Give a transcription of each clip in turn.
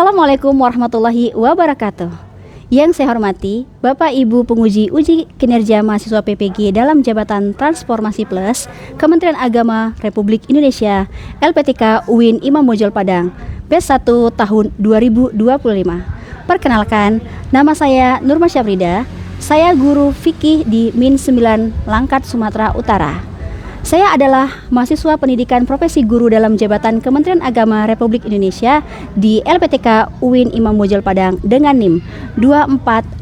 Assalamualaikum warahmatullahi wabarakatuh. Yang saya hormati Bapak Ibu penguji uji kinerja mahasiswa PPG dalam jabatan Transformasi Plus Kementerian Agama Republik Indonesia LPTK UIN Imam Bonjol Padang batch 1 tahun 2025. Perkenalkan, nama saya Nurma Syafrida. Saya guru fikih di Min 9 Langkat, Sumatera Utara. Saya adalah mahasiswa pendidikan profesi guru dalam jabatan Kementerian Agama Republik Indonesia di LPTK UIN Imam Bonjol Padang dengan NIM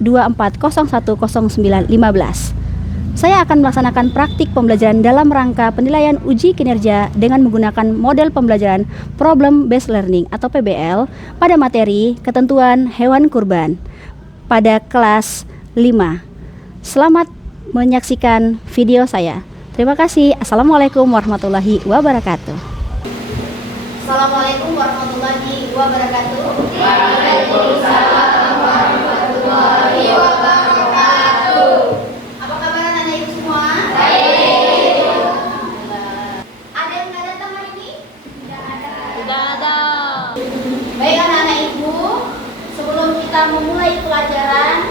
2424010915. Saya akan melaksanakan praktik pembelajaran dalam rangka penilaian uji kinerja dengan menggunakan model pembelajaran Problem Based Learning atau PBL pada materi ketentuan hewan kurban pada kelas 5. Selamat menyaksikan video saya. Terima kasih. Assalamualaikum warahmatullahi wabarakatuh. Assalamualaikum warahmatullahi wabarakatuh. Waalaikumsalam warahmatullahi wabarakatuh. Apa kabar anak ibu semua? Baik. Ada yang nggak datang hari ini? Tidak ada. Tidak ada. Baik anak-anak ibu, sebelum kita memulai pelajaran,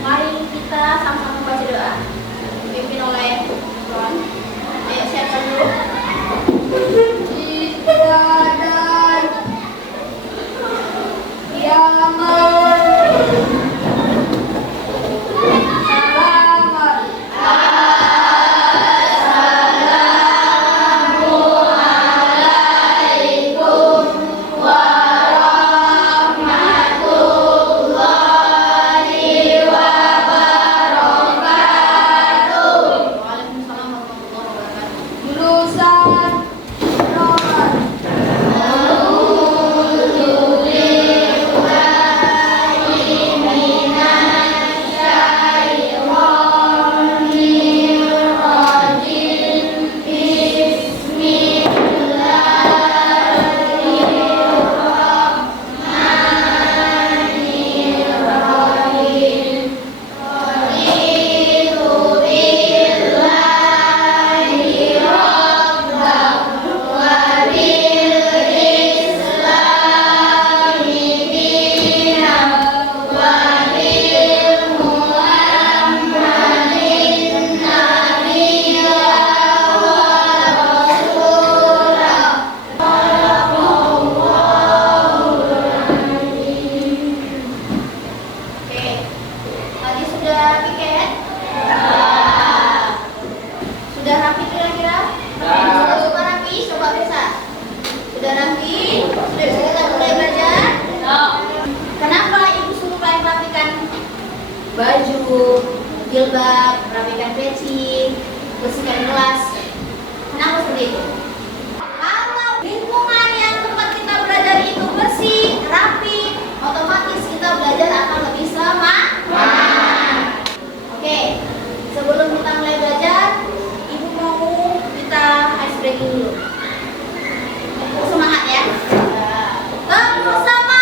mari kita sama-sama baca doa. Dipimpin oleh Ron. Ayo siapa dulu? Dan baju, jilbab, rapikan peci, bersihkan kelas. Kenapa seperti itu? Kalau lingkungan yang tempat kita belajar itu bersih, rapi, otomatis kita belajar akan lebih semangat. Oke, sebelum kita mulai belajar, ibu mau kita ice breaking dulu. Semangat ya. Tepuk semangat.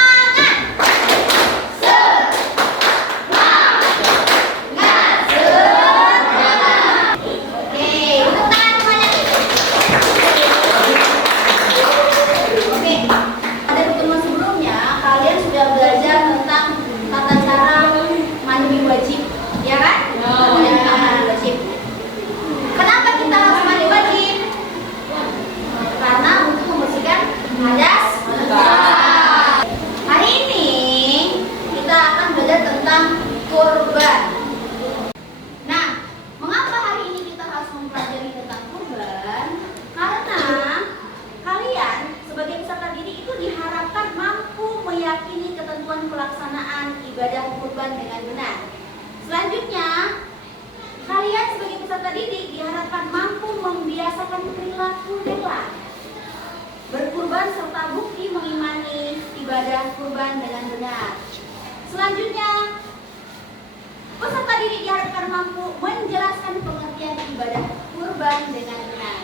Pelaksanaan ibadah kurban dengan benar. Selanjutnya, kalian sebagai peserta didik diharapkan mampu membiasakan perilaku rela berkurban serta bukti mengimani ibadah kurban dengan benar. Selanjutnya, peserta didik diharapkan mampu menjelaskan pengertian ibadah kurban dengan benar.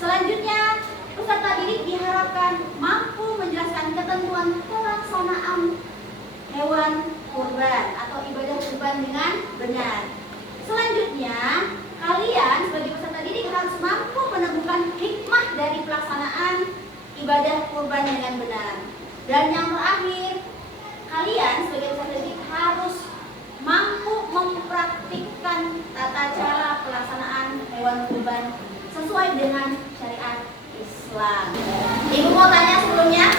Selanjutnya, peserta didik diharapkan mampu menjelaskan ketentuan pelaksanaan hewan kurban atau ibadah kurban dengan benar. Selanjutnya, kalian sebagai peserta didik harus mampu menemukan hikmah dari pelaksanaan ibadah kurban dengan benar. Dan yang terakhir, kalian sebagai peserta didik harus mampu mempraktikkan tata cara pelaksanaan hewan kurban sesuai dengan syariat Islam. Ibu mau tanya sebelumnya,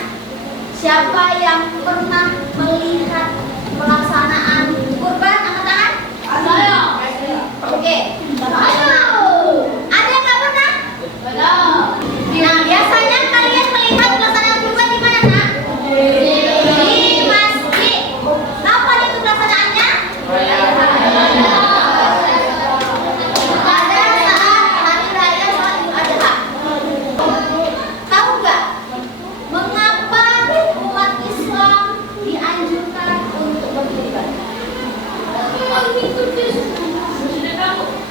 siapa yang pernah melihat pelaksanaan kurban? Angkat tangan. Saya. Oke. Ada yang nggak pernah? Belum. Nah, biasanya kalian melihat pelaksanaan kurban di mana, Nak? Di masjid. Kapan itu pelaksanaannya? Pada saat hari raya sholat Idul Adha. Tahu nggak mengapa umat Islam dianjurkan untuk berkurban?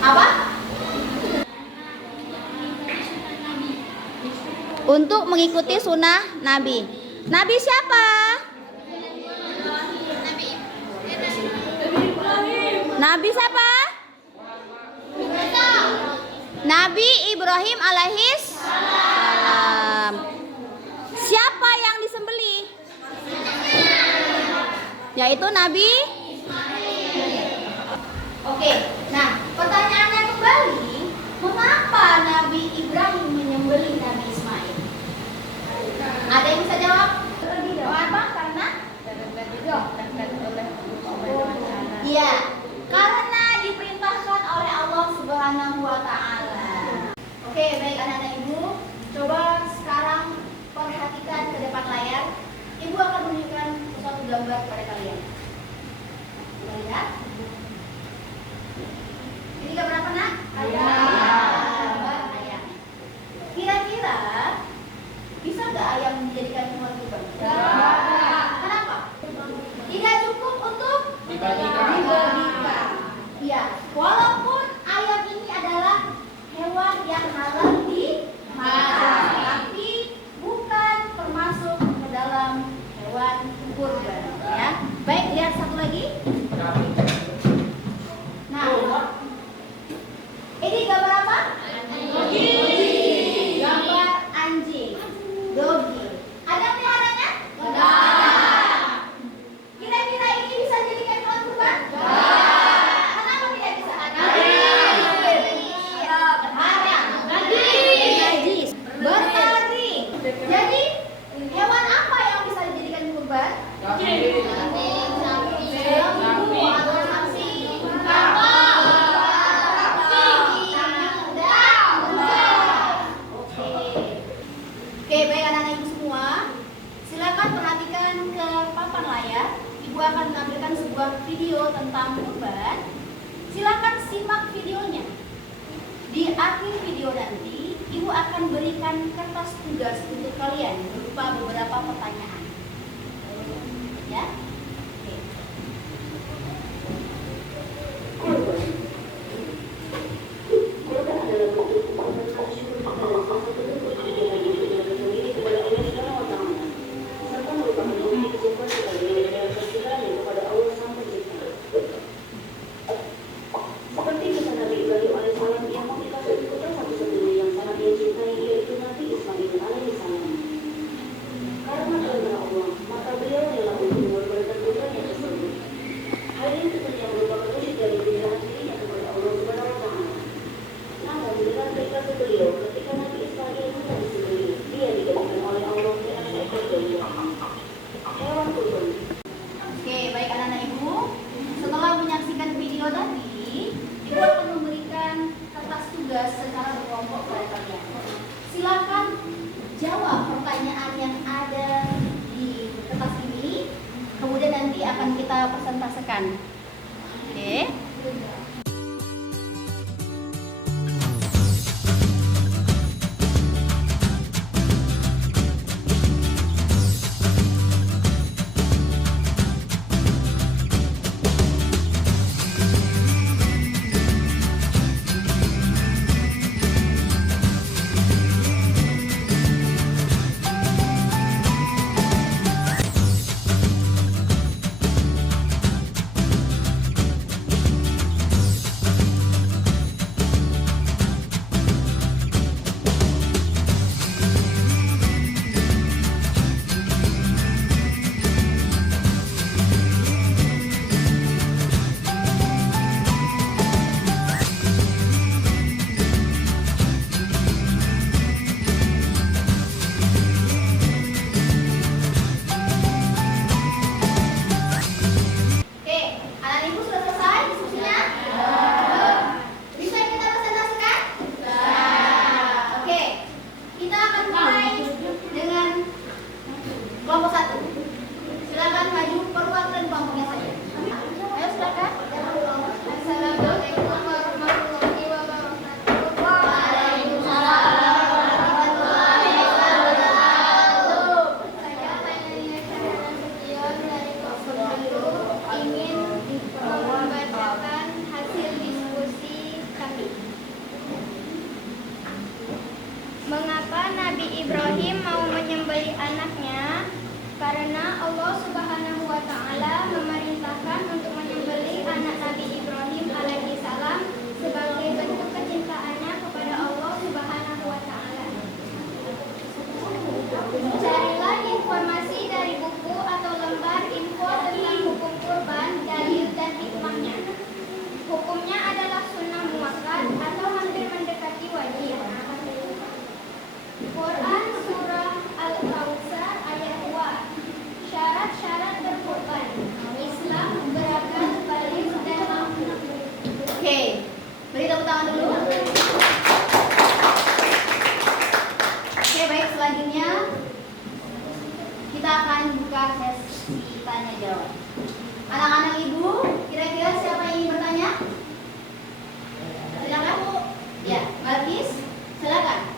Apa? Untuk mengikuti sunnah Nabi. Nabi siapa? Nabi siapa? Nabi Ibrahim alaihis salam. Siapa yang disembelih? Yaitu Nabi. Oke, nah pertanyaannya kembali, mengapa Nabi Ibrahim menyembelih Nabi Ismail? Ada yang bisa jawab? Apa? Karena? Iya, karena diperintahkan oleh Allah Subhanahu wa Ta'ala. Oke, baik anak-anak ibu, coba sekarang perhatikan ke depan layar. Ibu akan menunjukkan suatu gambar kepada kalian. Lihat. Ini gambar apa, Nak? Gambar ayam. Kira-kira bisa nggak ayam dijadikan hewan kurban? Kenapa? Tidak cukup untuk dibagikan. Ya, walaupun ayam ini adalah hewan yang halal dimakan, tapi bukan termasuk ke dalam hewan kurban. Ya, baik, lihat satu lagi. Nah, ini gambar apa? Gambar anjing, dogi. Ada peliharanya? Kira-kira ini bisa jadikan hewan kurban? Kenapa tidak bisa? Najis. Bertaring. Jadi hewan apa yang bisa dijadikan kurban? Lembu atau sapi. Oke, baik anak-anak ibu semua, silakan perhatikan ke papan layar. Ibu akan menampilkan sebuah video tentang kurban. Silakan simak videonya. Di akhir video nanti, ibu akan berikan kertas tugas untuk kalian berupa beberapa pertanyaan. Ya? Oke. Kurban adalah bentuk ucapan syukur kepada salah satu bentuk ibadah yang diberikan sendiri kepada Allah Subhanahu wa Ta'ala, serta merupakan bukti kesyukuran kita dengan segala kepada Allah Sang Pencipta. Seperti kisah Nabi Ibrahim alaihissalam yang menikahkan putra satu-satunya yang sangat dia cintai, yaitu Nabi Ismail alaihissalam. Karena kehendak Allah, maka beliau rela untuk mengorbankan putranya tersebut. Hal ini tentunya merupakan wujud dari pemberian dirinya kepada Allah Subhanahu wa Ta'ala. Namun dengan keikhlasan beliau, ketika Nabi Ismail hendak disembelih, dia dijadikan oleh Allah dengan seekor domba, hewan kurban. Oke, baik anak-anak ibu. Setelah menyaksikan video tadi, ibu akan memberikan kertas tugas secara berkelompok kepada kalian. Silakan jawab pertanyaan yang ada di kertas ini. Kemudian nanti akan kita presentasikan. Oke. menyembelih anaknya karena Allah Subhanahu wa taala memerintahkan untuk menyembelih anak Nabi Ibrahim alaihissalam sebagai bentuk kecintaannya kepada Allah Subhanahu wa taala. Carilah informasi dari buku atau lembar info tentang hukum kurban, dalil dan hikmahnya. Hukumnya adalah sunnah muakkad atau hampir mendekati wajib. Quran Surah Al-Kautsar ayat 2. Syarat-syarat berkurban. Islam beragam, baligh dan mampu. Oke, beri tepuk tangan dulu. Oke, baik, selanjutnya kita akan buka sesi tanya jawab. Anak-anak ibu, kira-kira siapa yang ingin bertanya? Silakan Bu. Ya, Balkis, silakan.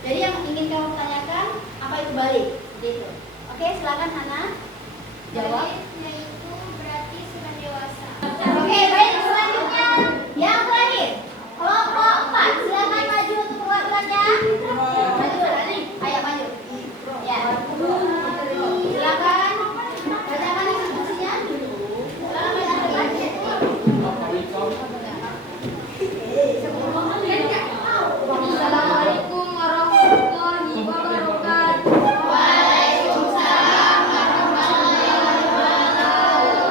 Jadi yang ingin kamu tanyakan apa itu balik? Gitu. Oke, silakan Hana. Jawab. Yaitu berarti sudah dewasa. Oke, baik, selanjutnya yang terakhir. Kelompok 4, silakan maju untuk perwakilannya. Maju, ayo maju. Ya. Silakan. Bacakan instruksinya. Assalamualaikum warahmatullahi wabarakatuh. Waalaikumsalam warahmatullahi wabarakatuh.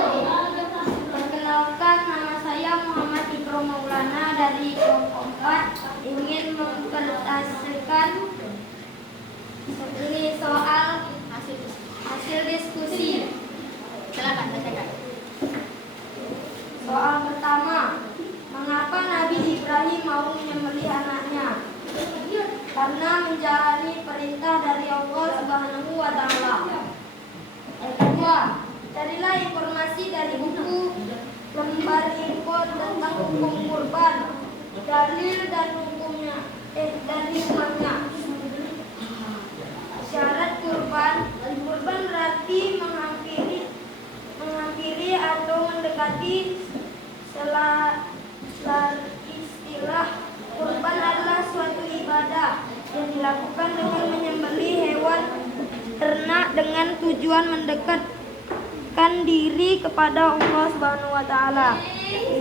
Perkenalkan, nama saya Muhammad Ikrom Maulana dari kelompok 4, ingin mempresentasikan ini soal hasil diskusi. Silakan bacakan. Soal pertama, mengapa Nabi Ibrahim mau menyembelih anaknya? Karena menjalani perintah dari Allah Subhanahu wa taala. Yang kedua, carilah informasi dari buku lembar info tentang hukum kurban, dalil dan hukumnya, dan hikmahnya. Syarat kurban berarti menghampiri atau mendekati. Istilah kurban adalah suatu ibadah yang dilakukan dengan menyembelih hewan ternak dengan tujuan mendekatkan diri kepada Allah Subhanahu wa taala.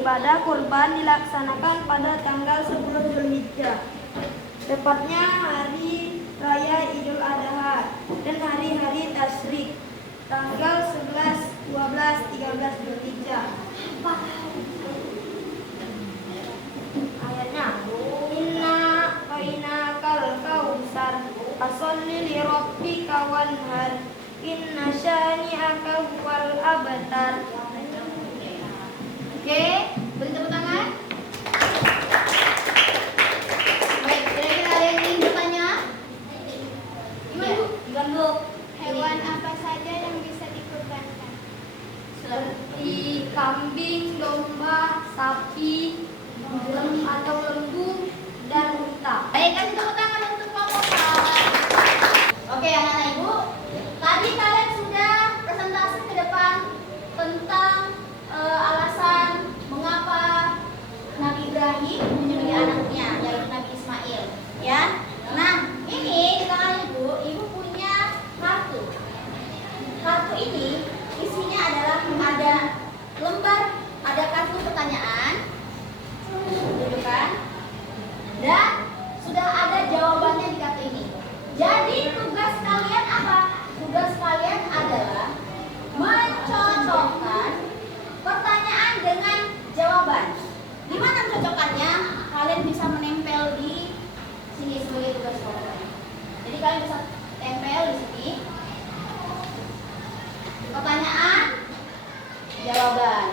Ibadah kurban dilaksanakan pada tanggal 10 Zulhijjah, tepatnya hari raya Idul Adha dan hari-hari tasyrik, tanggal 11, 12, 13 Zulhijjah. Ayatnya, inna kal kautsar fasolli li rabbika wanhar inna syani'aka huwal abtar. Oke, beri tepuk tangan. Baik, kira-kira ada yang ingin bertanya? Gimana Bu? Gimana Bu? Hewan apa saja yang bisa dikurbankan? Seperti Kambing, domba, sapi, atau lembu dan unta. baik, kasih tepuk tangan untuk kelompok 4. Oke, anak-anak ibu, tadi kalian sudah presentasi ke depan tentang alasan mengapa Nabi Ibrahim menyembelih anaknya, yaitu Nabi Ismail. Ya, nah ini di tangan ibu punya kartu. Kartu ini isinya adalah ada lembar, ada kartu pertanyaan, gitu kan? Dan sudah ada jawabannya di kartu ini. Jadi tugas kalian apa? Tugas kalian adalah mencocokkan pertanyaan dengan jawaban. Gimana mencocokkannya? Kalian bisa menempel di sini sebagai tugas kalian. Jadi kalian bisa tempel di sini. Pertanyaan, jawaban.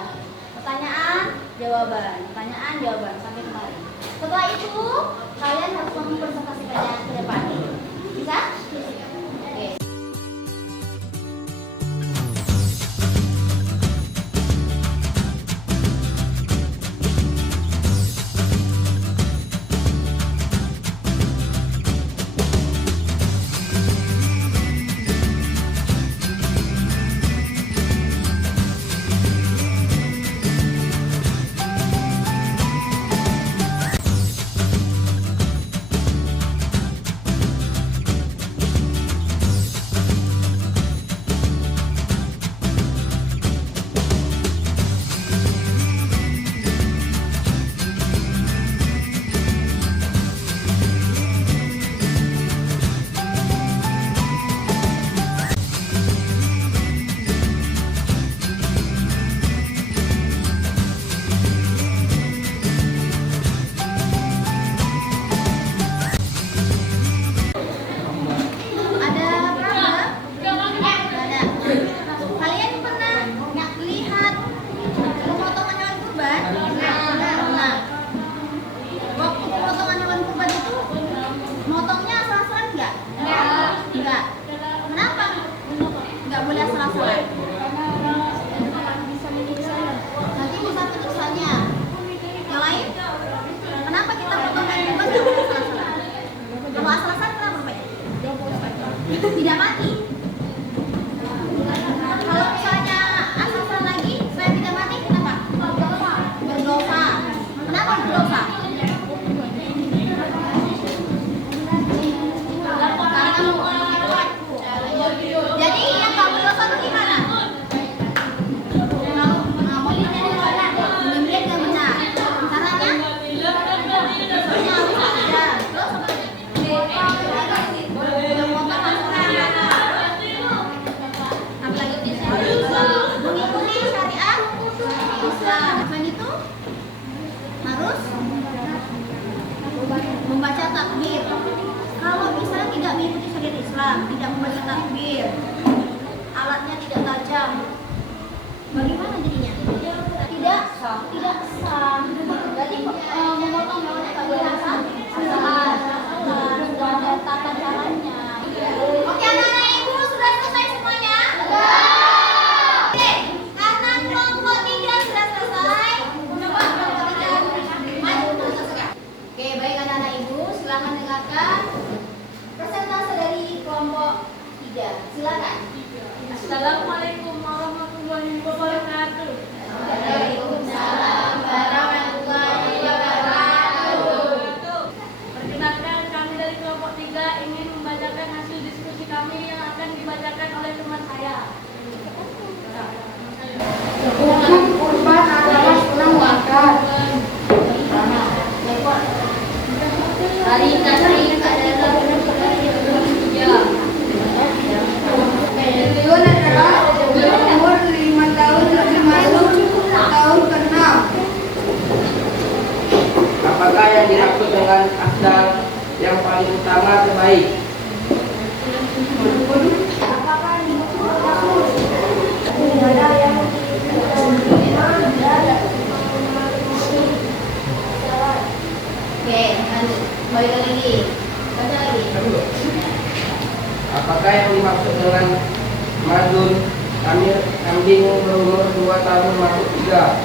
Pertanyaan, jawaban. Pertanyaan, jawaban sampai kemarin. Setelah itu kalian harus mempresentasikannya ke depan. Bisa? Oke. takbir. Kalau misalnya tidak mengikuti syariat Islam, tidak membaca takbir, alatnya tidak tajam, bagaimana jadinya? Tidak sah. Berarti memotong hewan takbir salah, sudah ada tata caranya. Oke, anak-anak ibu sudah selesai semuanya? Oke, karena kelompok 3 sudah selesai, coba kelompok 3 maju terus. Oke, baik anak-anak ibu, silakan dengarkan presentase dari kelompok 3. Silakan. Assalamualaikum warahmatullahi wabarakatuh. Waalaikumsalam warahmatullahi wabarakatuh. Perkenalkan, kami dari kelompok 3 ingin membacakan hasil diskusi kami yang akan dibacakan oleh teman saya. Hukum kurban adalah senang makan. Hari tasyrik adalah Pensiun adalah umur 5 tahun lebih masuk tahun ke-6. Apakah yang dimaksud dengan afdal yang paling utama terbaik? Apakah dimaksud bagus? Ibadah yang Oke, lanjut. Balik lagi. Baca lagi. Apakah yang dimaksud dengan madun kambing berumur 2 tahun masuk 3?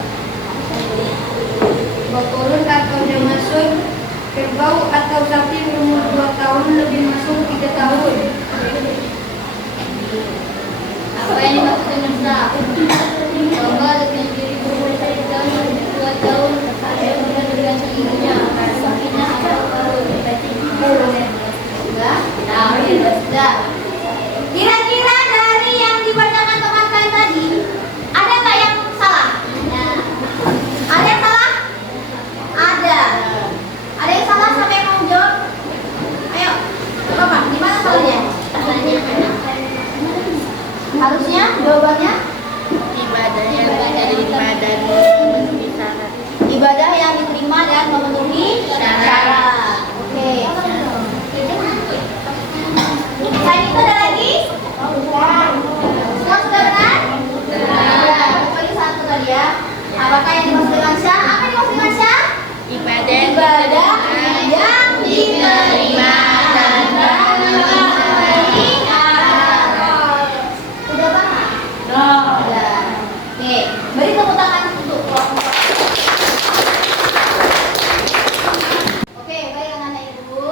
Bekurun atau masuk kerbau atau sapi berumur 2 tahun lebih masuk 3 tahun. Apa yang dimaksud dengan sah? Domba dengan diri berumur 1 tahun lebih 2 tahun ada bukan bergantung ibunya, sapinya atau Sudah. Kira-kira dari yang dibacakan teman kalian tadi, ada nggak yang salah? Ada yang salah? Ada. Ada yang salah sampai yang mau jawab? Ayo, coba Pak, gimana salahnya? Harusnya jawabannya ibadah yang diterima dan memenuhi syarat. Ibadah yang diterima dan memenuhi syarat. Oke. Selain itu ada lagi? Semua sudah benar? Benar. Kecuali satu tadi ya. Apakah yang dimaksud dengan syah? Apa yang dimaksud dengan syah? Ibadah yang diterima dan memenuhi syarat. Sudah paham? Sudah. Oke, beri tepuk tangan untuk kelompok. Oke, baik anak-anak ibu.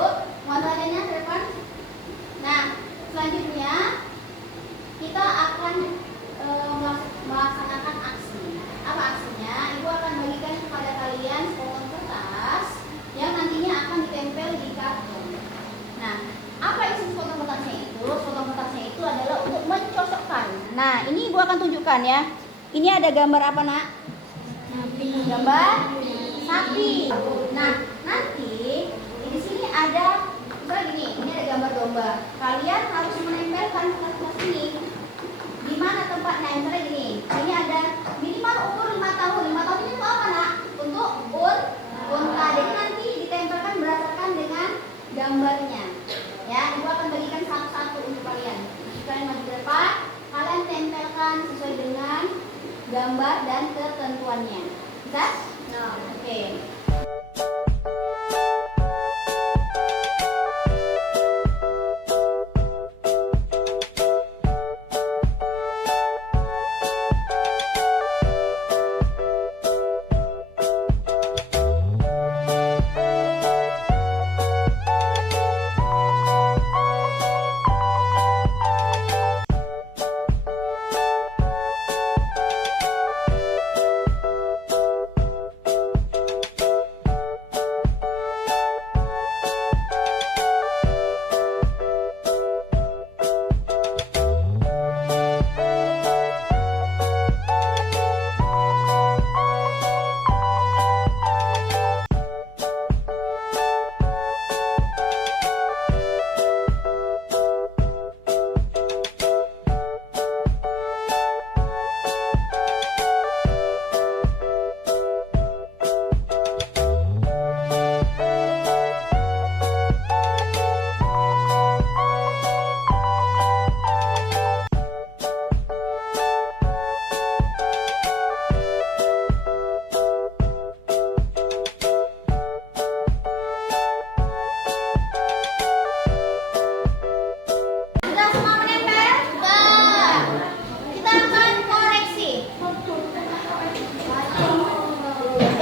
Mohon perhatiannya ke depan. Nah, selanjutnya kita akan melaksanakan aksi. Apa aksinya? Ibu akan bagikan kepada kalian sepotong kertas yang nantinya akan ditempel di karton. Nah, apa isi sepotong kertasnya itu? Sepotong kertasnya itu adalah untuk mencocokkan. Nah, ini ibu akan tunjukkan ya. Ini ada gambar apa, Nak? Gambar sapi. Nah, nanti di sini ada misalnya gini, ini ada gambar domba. Kalian harus menempelkan kertas ini. Di mana tempatnya? Misalnya gini, ini ada minimal umur 5 tahun. 5 tahun ini untuk apa, Nak? Untuk unta. Jadi nanti ditempelkan berdasarkan dengan gambarnya. Ya, ibu akan bagikan satu-satu untuk kalian. Kalian maju ke depan, kalian tempelkan sesuai dengan gambar dan ketentuannya. Bisa? Oke.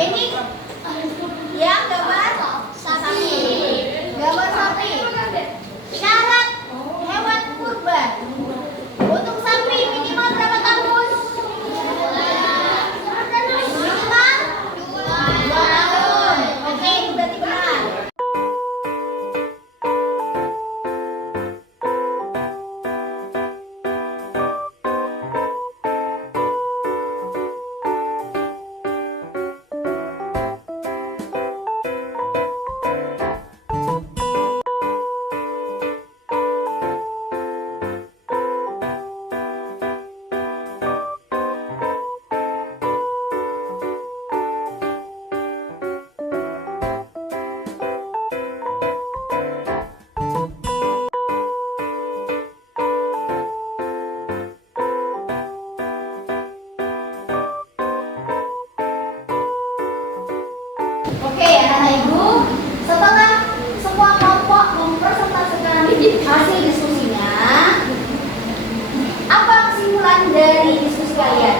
Ini yang gambar sapi. Gambar sapi. Syarat hewan kurban. Untuk sapi minimal berapa tahun? Minimal 2 tahun. Oke, ini berarti benar. Oke, anak-anak ibu, setelah semua kelompok mempresentasikan hasil diskusinya, apa kesimpulan dari diskusi kalian?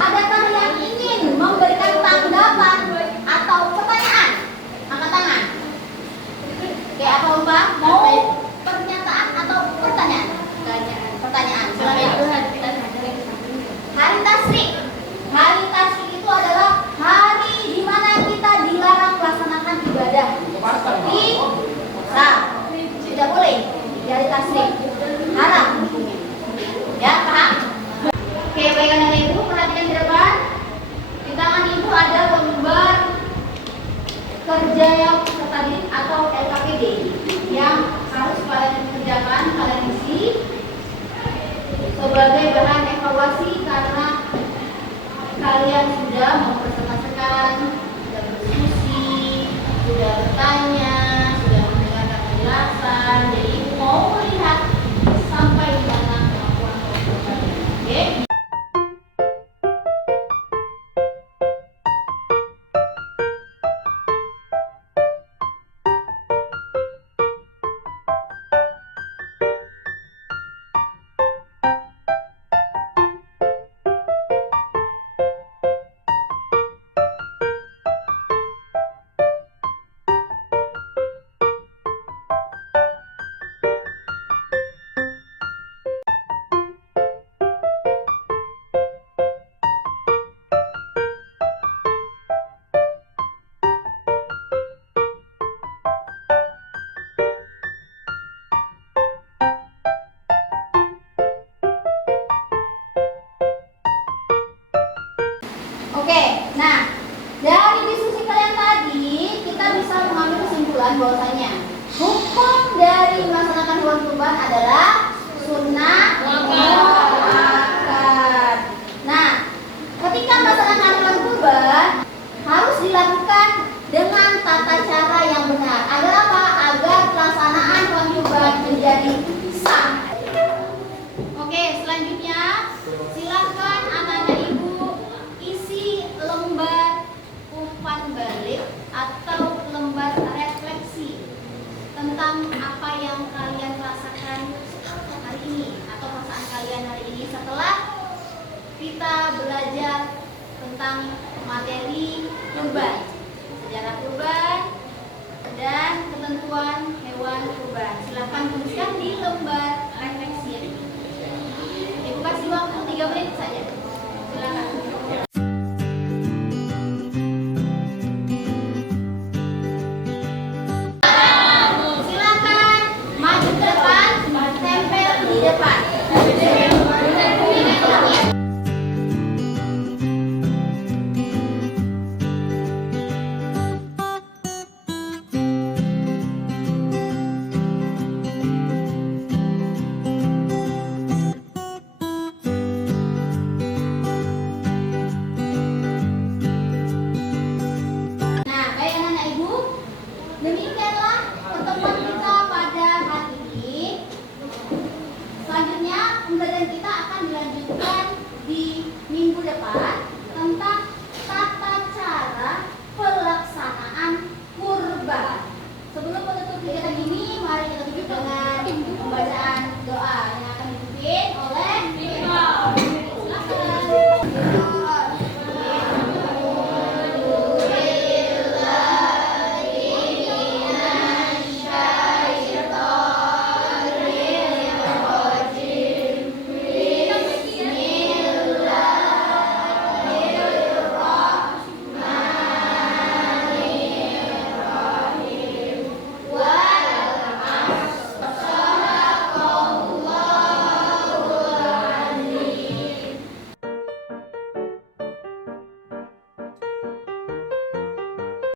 Adakah yang ingin memberikan tanggapan atau pertanyaan? Angkat tangan. Oke, apa Mbak? Mau pernyataan atau pertanyaan? Pertanyaan. Silakan. Hari Tasyrik. Hari Tasyrik itu adalah hari di mana kita dilarang melaksanakan ibadah seperti tidak boleh di hari Tasyrik, haram hukumnya. Ya, paham? Oke, baik anak ibu, perhatikan di depan. Di tangan ibu ada lembar kerja yang tadi atau LKPD yang harus kalian kerjakan, kalian isi sebagai bahan evaluasi karena kalian sudah mempresentasikan, sudah berdiskusi, sudah bertanya, sudah mendengarkan penjelasan. Jadi ibu mau melihat sampai di mana kemampuan kalian. Oke? Oke, nah dari diskusi kalian tadi kita bisa mengambil kesimpulan bahwasanya hukum dari melaksanakan hewan kurban adalah sunnah muakkad. Nah, ketika melaksanakan hewan kurban harus dilakukan dengan tata cara yang benar. Agar apa? Agar pelaksanaan hewan kurban menjadi sah. Oke, selanjutnya silakan anak-anak ibu isi lembar umpan balik atau lembar refleksi tentang apa yang kalian rasakan hari ini atau perasaan kalian hari ini setelah kita belajar tentang materi kurban, sejarah kurban dan ketentuan hewan kurban. Silakan tuliskan di lembar refleksi ini. Ibu kasih waktu 3 menit saja. Silakan.